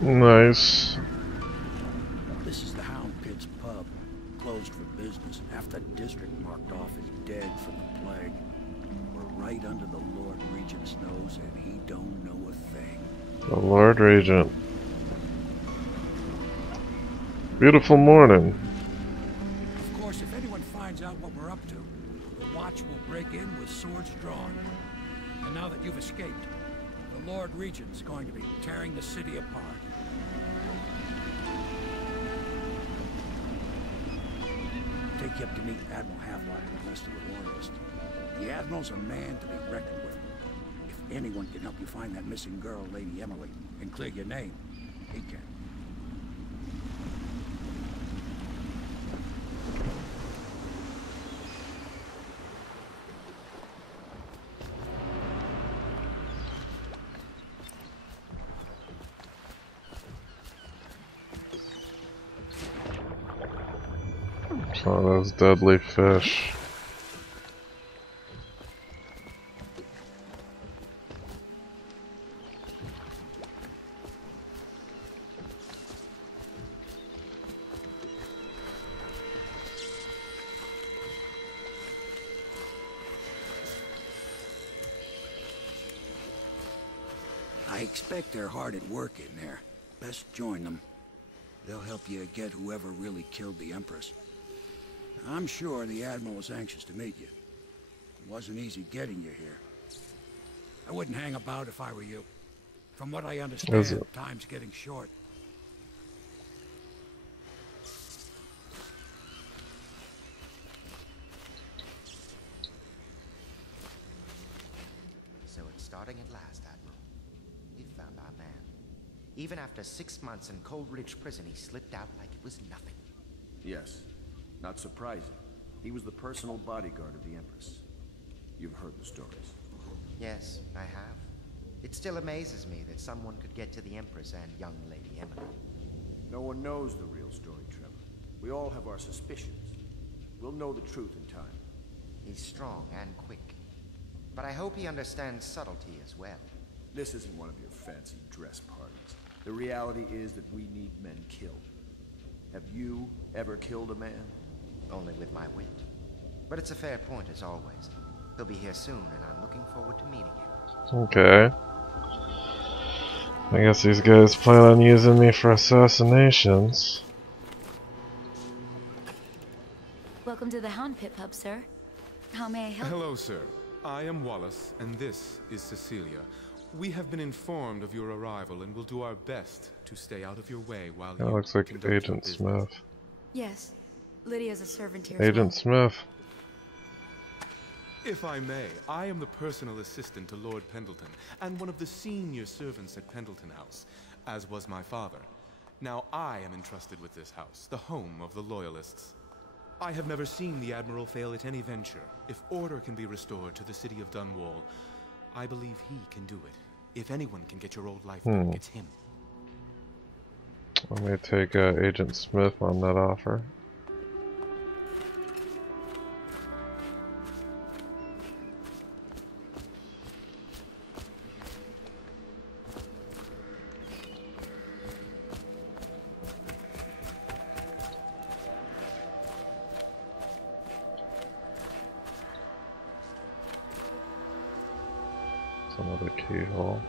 Nice. This is the Hound Pit's pub, closed for business. Half the district marked off as dead from the plague. We're right under the Lord Regent's nose, and he don't know a thing. The Lord Regent. Beautiful morning. Of course, if anyone finds out what we're up to, the Watch will break in with swords drawn. And now that you've escaped, the Lord Regent's going to be tearing the city apart. Take you up to meet Admiral Havelock and the rest of the Loyalists. The Admiral's a man to be reckoned with. If anyone can help you find that missing girl, Lady Emily, and clear your name, he can. Oh, those deadly fish. I expect they're hard at work in there. Best join them. They'll help you get whoever really killed the Empress. I'm sure the Admiral was anxious to meet you. It wasn't easy getting you here. I wouldn't hang about if I were you. From what I understand, time's getting short. So it's starting at last, Admiral. We've found our man. Even after 6 months in Coldridge Prison, he slipped out like it was nothing. Yes. Not surprising. He was the personal bodyguard of the Empress. You've heard the stories. Yes, I have. It still amazes me that someone could get to the Empress and young Lady Emily. No one knows the real story, Trevor. We all have our suspicions. We'll know the truth in time. He's strong and quick. But I hope he understands subtlety as well. This isn't one of your fancy dress parties. The reality is that we need men killed. Have you ever killed a man? Only with my wit. But it's a fair point, as always. He'll be here soon, and I'm looking forward to meeting him. Okay. I guess these guys plan on using me for assassinations. Welcome to the Hound Pit Pub, sir. How may I help? Hello, sir. I am Wallace, and this is Cecilia. We have been informed of your arrival, and will do our best to stay out of your way while That you looks like conduct your Agent business. Smith. Yes. Lydia's a servant here as Agent well. Smith. If I may, I am the personal assistant to Lord Pendleton, and one of the senior servants at Pendleton House, as was my father. Now I am entrusted with this house, the home of the Loyalists. I have never seen the Admiral fail at any venture. If order can be restored to the city of Dunwall, I believe he can do it. If anyone can get your old life back, it's him. Let me take Agent Smith on that offer. Another keyhole.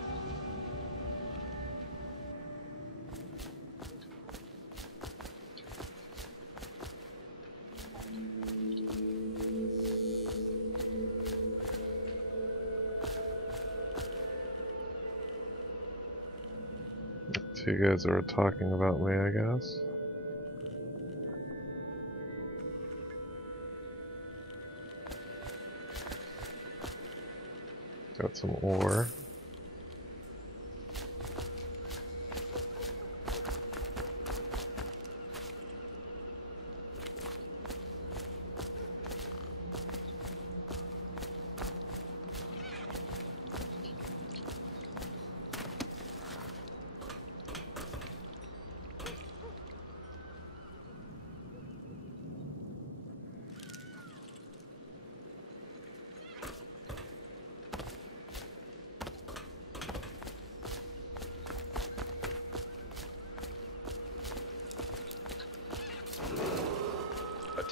So you guys are talking about me, I guess. Got some ore.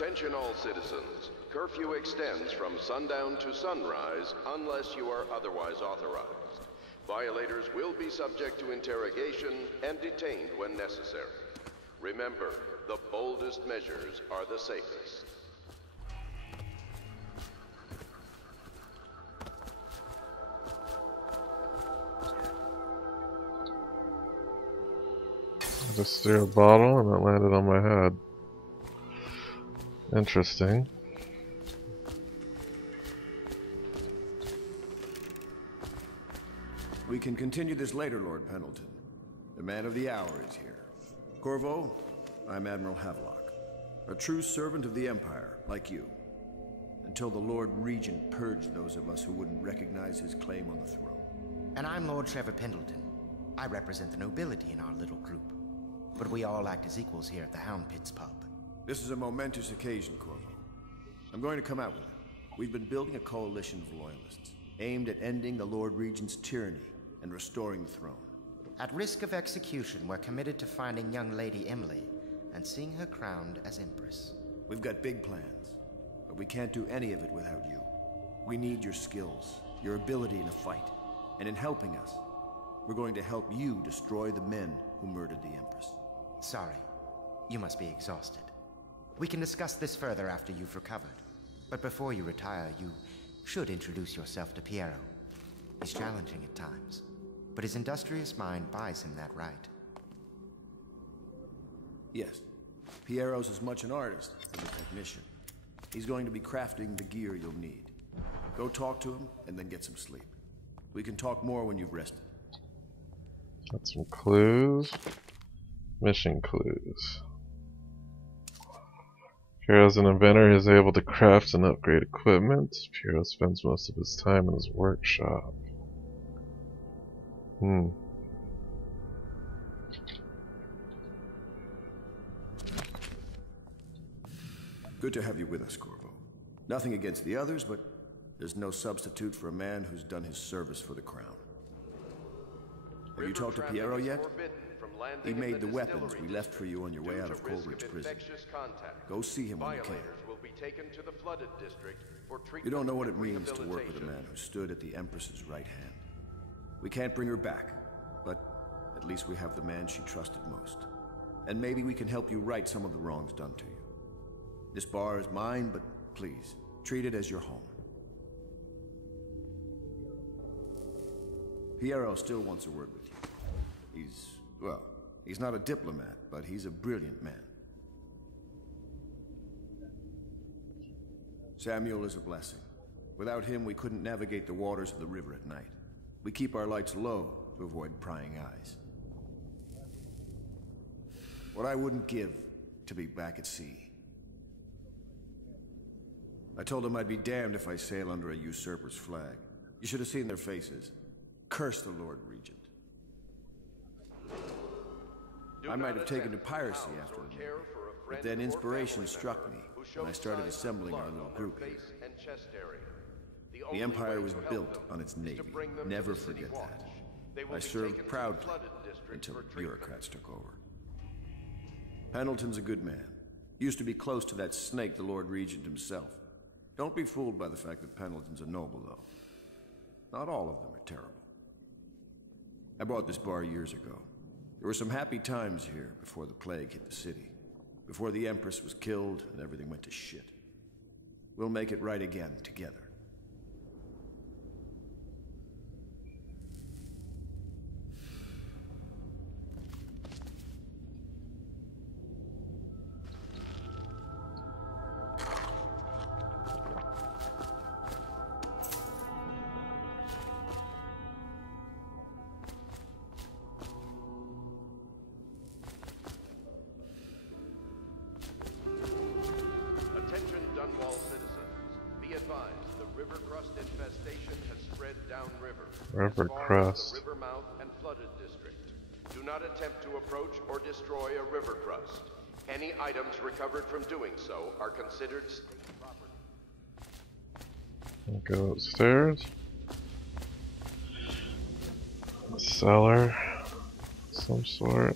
Attention all citizens. Curfew extends from sundown to sunrise unless you are otherwise authorized. Violators will be subject to interrogation and detained when necessary. Remember, the boldest measures are the safest. I just threw a bottle and it landed on my head. Interesting. We can continue this later, Lord Pendleton. The man of the hour is here. Corvo, I'm Admiral Havelock. A true servant of the Empire, like you. Until the Lord Regent purged those of us who wouldn't recognize his claim on the throne. And I'm Lord Trevor Pendleton. I represent the nobility in our little group. But we all act as equals here at the Hound Pits pub. This is a momentous occasion, Corvo. I'm going to come out with it. We've been building a coalition of loyalists, aimed at ending the Lord Regent's tyranny and restoring the throne. At risk of execution, we're committed to finding young Lady Emily and seeing her crowned as Empress. We've got big plans, but we can't do any of it without you. We need your skills, your ability in a fight, and in helping us, we're going to help you destroy the men who murdered the Empress. Sorry, you must be exhausted. We can discuss this further after you've recovered. But before you retire, you should introduce yourself to Piero. He's challenging at times, but his industrious mind buys him that right. Yes. Piero's as much an artist as a technician. He's going to be crafting the gear you'll need. Go talk to him, and then get some sleep. We can talk more when you've rested. Got some clues. Mission clues. Piero's an inventor. He is able to craft and upgrade equipment. Piero spends most of his time in his workshop. Good to have you with us, Corvo. Nothing against the others, but there's no substitute for a man who's done his service for the crown. Have you talked to Piero yet? He made the weapons we left for you on your way out of Coleridge prison. Go see him when you can. You don't know what it means to work with a man who stood at the Empress's right hand. We can't bring her back, but at least we have the man she trusted most. And maybe we can help you right some of the wrongs done to you. This bar is mine, but please, treat it as your home. Piero still wants a word with you. He's not a diplomat, but he's a brilliant man. Samuel is a blessing. Without him, we couldn't navigate the waters of the river at night. We keep our lights low to avoid prying eyes. What I wouldn't give to be back at sea. I told them I'd be damned if I sail under a usurper's flag. You should have seen their faces. Curse the Lord Regent. I might have taken to piracy after a moment, but then inspiration struck me, and I started assembling our little group here. The Empire was built on its navy. Never forget that. I served proudly until the bureaucrats took over. Pendleton's a good man. Used to be close to that snake, the Lord Regent himself. Don't be fooled by the fact that Pendleton's a noble, though. Not all of them are terrible. I bought this bar years ago. There were some happy times here before the plague hit the city. Before the Empress was killed and everything went to shit. We'll make it right again together. Dunwall citizens, be advised the river crust infestation has spread downriver. River crust. River mouth and flooded district. Do not attempt to approach or destroy a river crust. Any items recovered from doing so are considered property. I'll go upstairs. A cellar, some sort.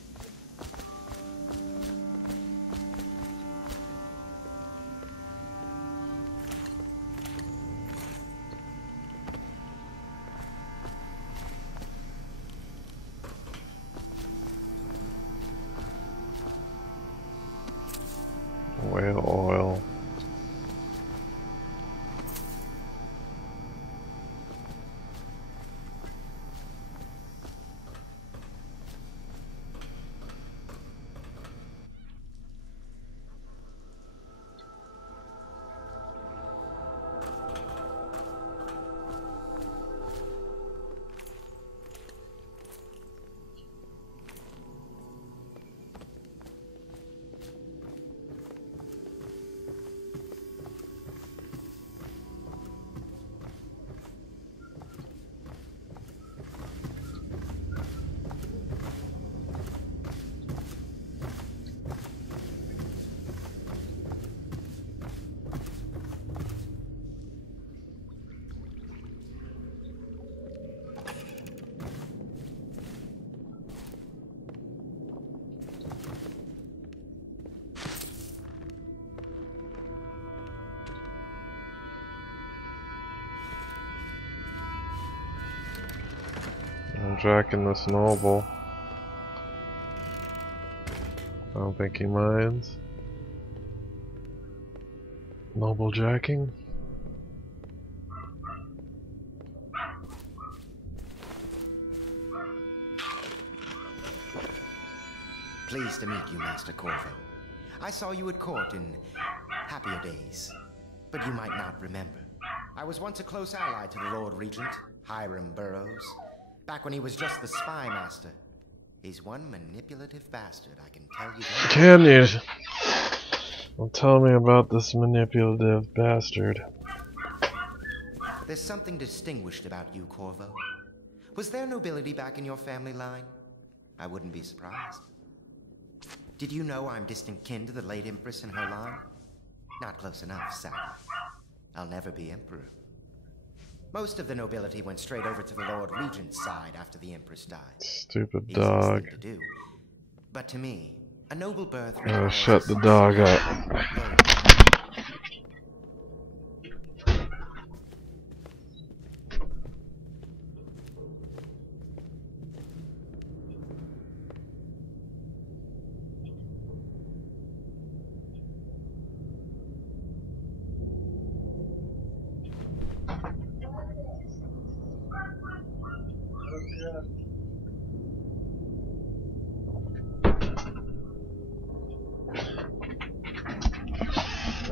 jacking this noble. I don't think he minds. Noble jacking? Pleased to meet you, Master Corvo. I saw you at court in happier days, but you might not remember. I was once a close ally to the Lord Regent, Hiram Burroughs, back when he was just the spy master. He's one manipulative bastard, I can tell you that. Can you? Well, tell me about this manipulative bastard. There's something distinguished about you, Corvo. Was there nobility back in your family line? I wouldn't be surprised. Did you know I'm distant kin to the late Empress and her line? Not close enough, sadly. I'll never be Emperor. Most of the nobility went straight over to the Lord Regent's side after the Empress died. Stupid dog. Easiest thing to do. But to me, a noble birth... Oh, shut the dog up.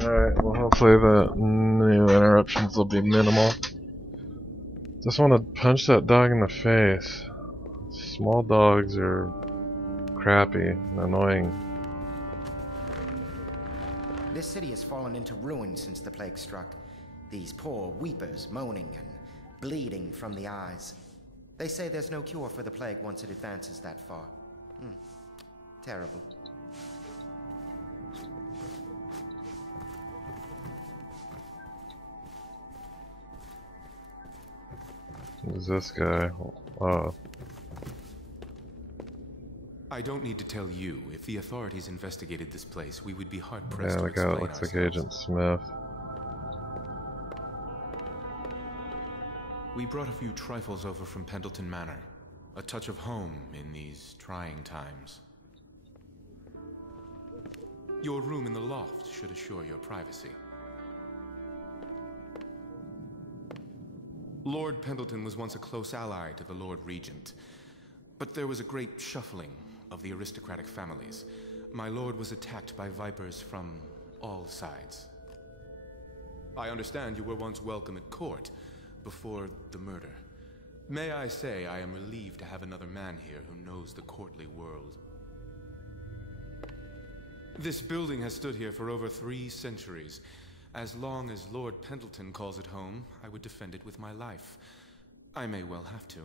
Alright, well hopefully the new interruptions will be minimal. Just want to punch that dog in the face. Small dogs are crappy and annoying. This city has fallen into ruin since the plague struck. These poor weepers moaning and bleeding from the eyes. They say there's no cure for the plague once it advances that far. Terrible. Who's this guy? Oh. I don't need to tell you. If the authorities investigated this place, we would be hard-pressed Yeah, to the guy explain looks like ourselves. Agent Smith. We brought a few trifles over from Pendleton Manor. A touch of home in these trying times. Your room in the loft should assure your privacy. Lord Pendleton was once a close ally to the Lord Regent, but there was a great shuffling of the aristocratic families. My lord was attacked by vipers from all sides. I understand you were once welcome at court before the murder. May I say I am relieved to have another man here who knows the courtly world. This building has stood here for over 3 centuries. As long as Lord Pendleton calls it home, I would defend it with my life. I may well have to.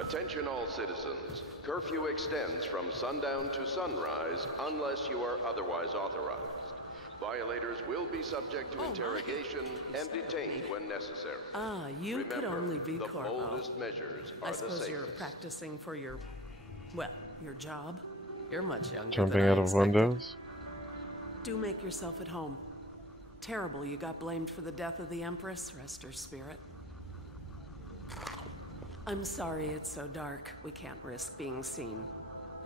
Attention all citizens. Curfew extends from sundown to sunrise unless you are otherwise authorized. Violators will be subject to interrogation and detained when necessary. Ah, you could Remember, only be the Corvo. boldest measures are I the suppose safest. you're practicing for your, well, your job. You're much younger Jumping than I out of expected. windows? Do make yourself at home. Terrible you got blamed for the death of the Empress. Rest her spirit. I'm sorry it's so dark. We can't risk being seen.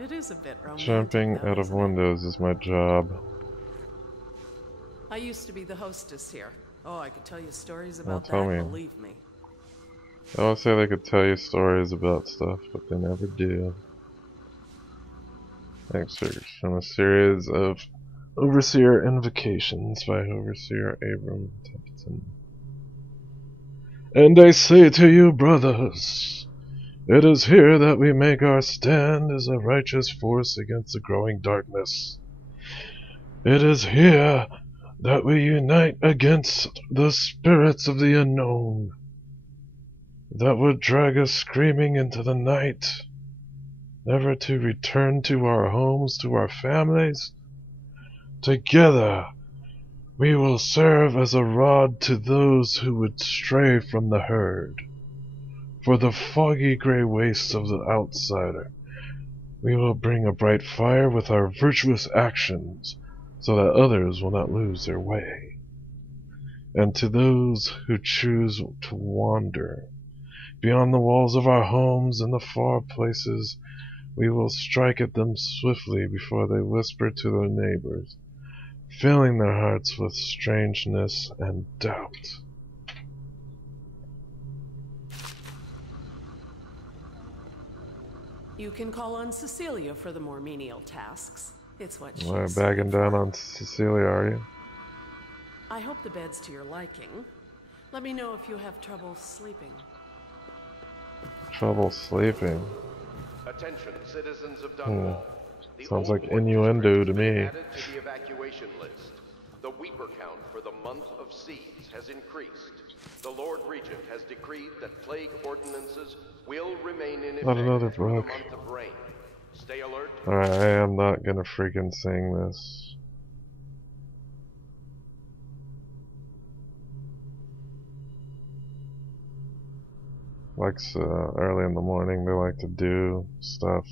It is a bit romantic. Jumping though, out of isn't it? windows is my job. I used to be the hostess here. Oh, I could tell you stories Well, about tell that, me. believe me. I always say they could tell you stories about stuff, but they never do. Excerpts from a series of Overseer Invocations by Overseer Abram Templeton. And I say to you, brothers, it is here that we make our stand as a righteous force against the growing darkness. It is here that we unite against the spirits of the unknown that would drag us screaming into the night, never to return to our homes, to our families. Together, we will serve as a rod to those who would stray from the herd, for the foggy gray wastes of the outsider, We will bring a bright fire with our virtuous actions, so that others will not lose their way. And to those who choose to wander beyond the walls of our homes in the far places, we will strike at them swiftly before they whisper to their neighbors, filling their hearts with strangeness and doubt. You can call on Cecilia for the more menial tasks. It's what she's... You're bagging down on Cecilia, are you? I hope the bed's to your liking. Let me know if you have trouble sleeping. Trouble sleeping? Attention, citizens of Dunwall. Sounds like innuendo to me. Added to the evacuation list. The Weeper count for the month of siege has increased. The Lord Regent has decreed that plague ordinances will remain in effect another through the book. month of rain. Stay alert. Alright, I am not gonna freaking sing this. Like early in the morning, they like to do stuff.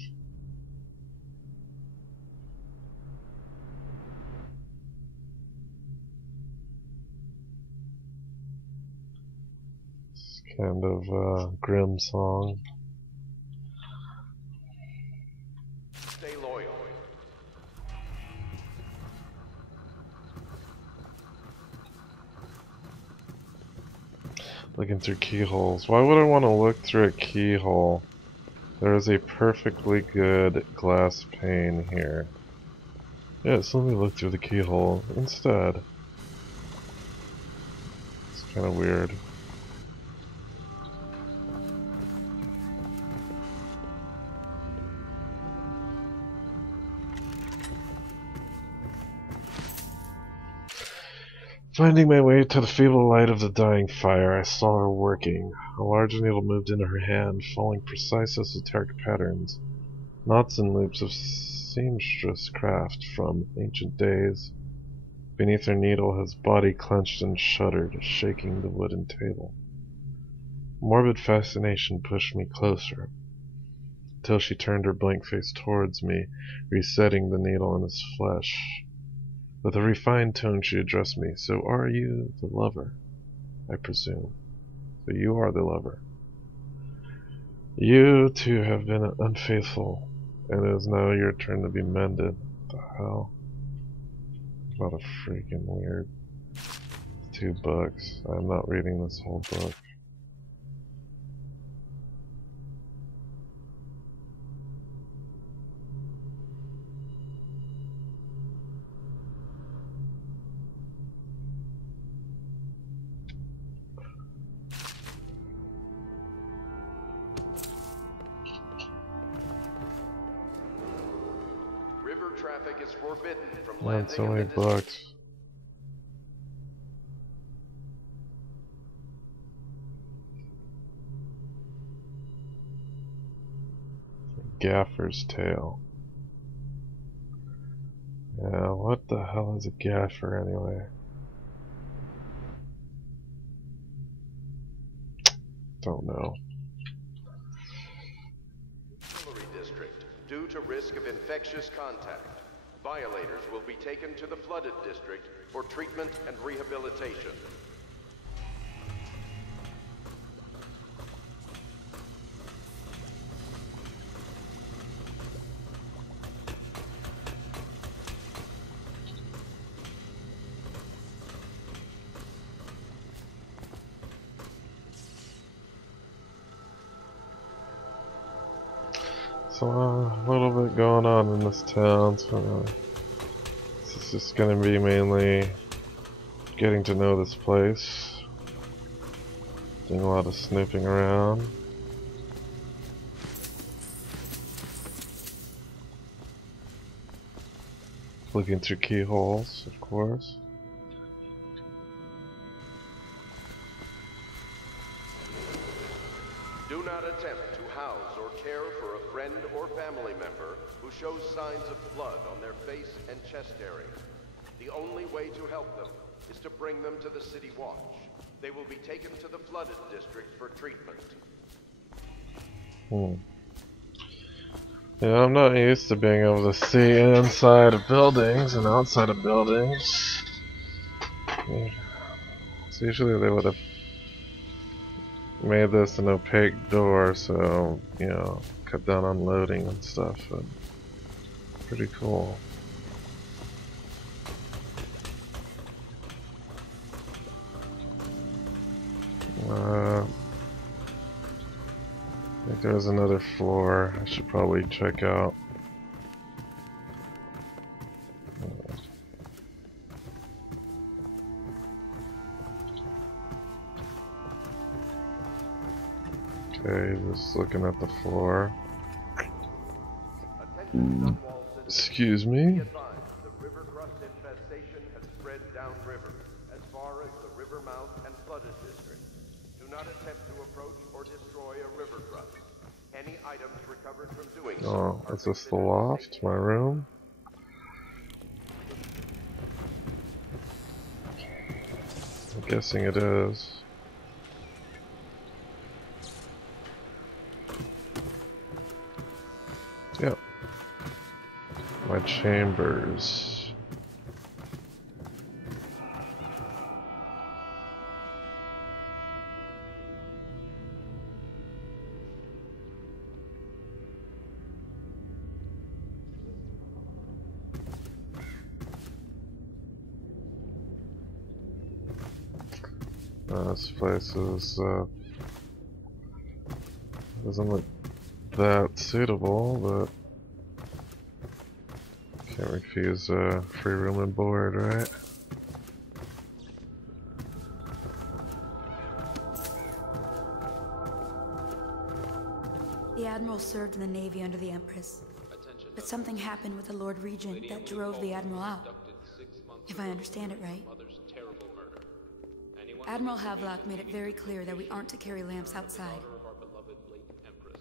It's kind of grim song. Stay loyal. Looking through keyholes. Why would I want to look through a keyhole? There is a perfectly good glass pane here. Yes, let me look through the keyhole instead. It's kind of weird. Finding my way to the feeble light of the dying fire, I saw her working. A large needle moved into her hand, following precise esoteric patterns, knots and loops of seamstress craft from ancient days. Beneath her needle, his body clenched and shuddered, shaking the wooden table. Morbid fascination pushed me closer, till she turned her blank face towards me, resetting the needle in his flesh. With a refined tone she addressed me. So are you the lover, I presume? So you are the lover. You too have been unfaithful, and it is now your turn to be mended. What the hell? What a freaking weird 2 books. I'm not reading this whole book. Traffic is forbidden from Not landing so in many the district. books. Gaffer's tale. Yeah, what the hell is a gaffer anyway? Don't know. District. Due to risk of infectious contact, violators will be taken to the flooded district for treatment and rehabilitation. So a little bit going on in this town, so this is just gonna be mainly getting to know this place, doing a lot of snooping around. Looking through keyholes, of course. Do not attempt to house or care for a friend or family member who shows signs of blood on their face and chest area. The only way to help them is to bring them to the City Watch. They will be taken to the flooded district for treatment. Yeah, I'm not used to being able to see inside of buildings and outside of buildings. Yeah. So usually they would have made this an opaque door, so, you know, cut down on loading and stuff, but pretty cool. I think there's another floor I should probably check out. Okay, just looking at the floor. Excuse me? The river crust infestation has spread downriver, as far as the river mouth and flooded district. Do not attempt to approach or destroy a river crust. Any items recovered from doing so. Oh, is this the loft? My room? I'm guessing it is. Yep. My chambers. This place is, doesn't look that suitable, but can't refuse free room and board, right? The Admiral served in the Navy under the Empress, but something happened with the Lord Regent that drove the Admiral out, if I understand it right. Admiral Havelock made it very clear that we aren't to carry lamps outside.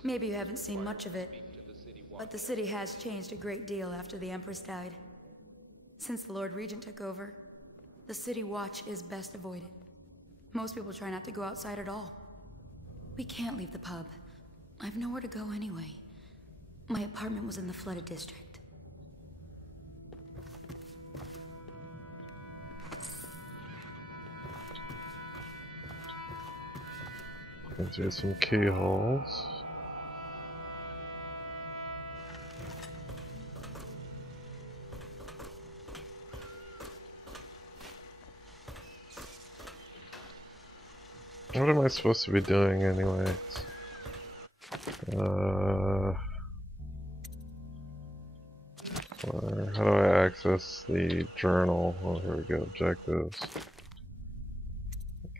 Maybe you haven't seen much of it, but the city has changed a great deal after the Empress died. Since the Lord Regent took over, the city watch is best avoided. Most people try not to go outside at all. We can't leave the pub. I've nowhere to go anyway. My apartment was in the flooded district. Through some keyholes. What am I supposed to be doing anyways? How do I access the journal? Oh, here we go, objectives.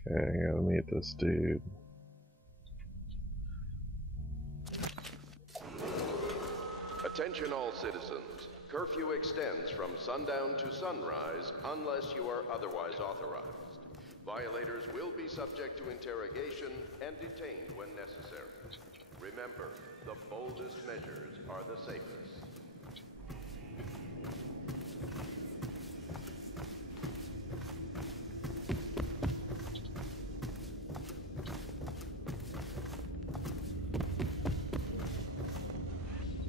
Okay, I gotta meet this dude. Attention all citizens. Curfew extends from sundown to sunrise unless you are otherwise authorized. Violators will be subject to interrogation and detained when necessary. Remember, the boldest measures are the safest.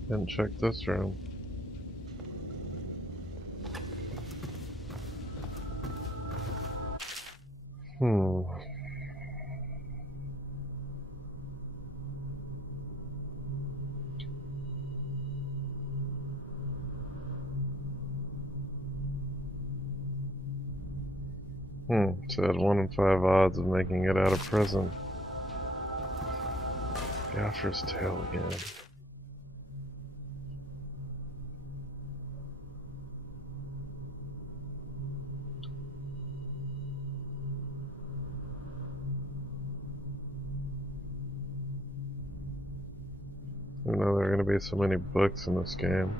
Didn't check this room. So it had 1 in 5 odds of making it out of prison. Gaffer's tail again. I know there are going to be so many books in this game.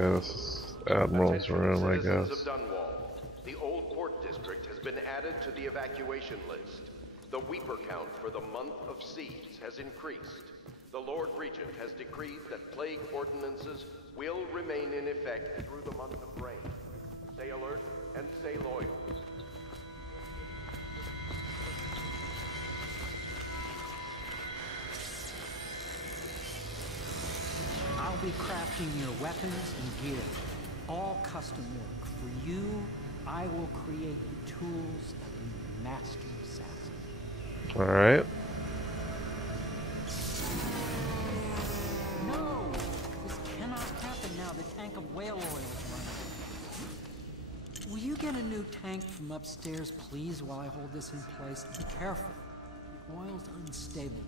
Okay, this is Admiral's room, I guess. Citizens of Dunwall, the old port district has been added to the evacuation list. The Weeper count for the month of siege has increased. The Lord Regent has decreed that plague ordinances will remain in effect through the month of rain. Stay alert and stay loyal. I'll be crafting your weapons and gear. All custom work. For you, I will create the tools of a master assassin. Alright. No! This cannot happen now. The tank of whale oil is running. Will you get a new tank from upstairs, please, while I hold this in place? Be careful. The oil's unstable.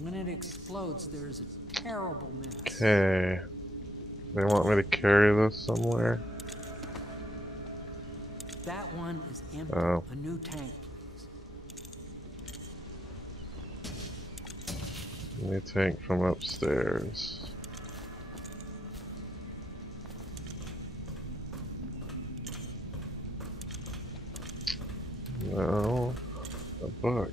When it explodes, there's a terrible mess. Okay. They want me to carry this somewhere? That one is empty. Oh. A new tank, please. New tank from upstairs. No. A book.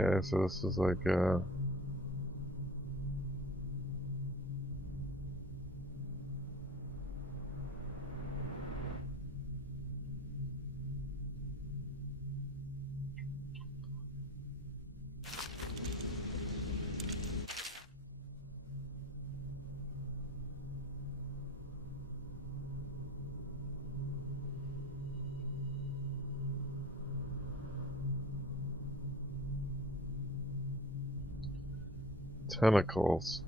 Okay, so this is like a... tentacles.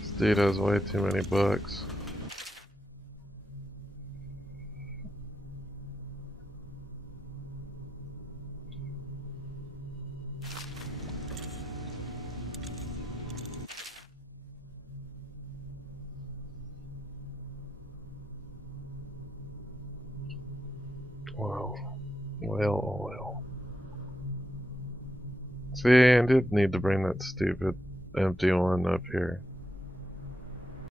This dude has way too many books. Wow, whale oil. See, I did need to bring that stupid empty one up here.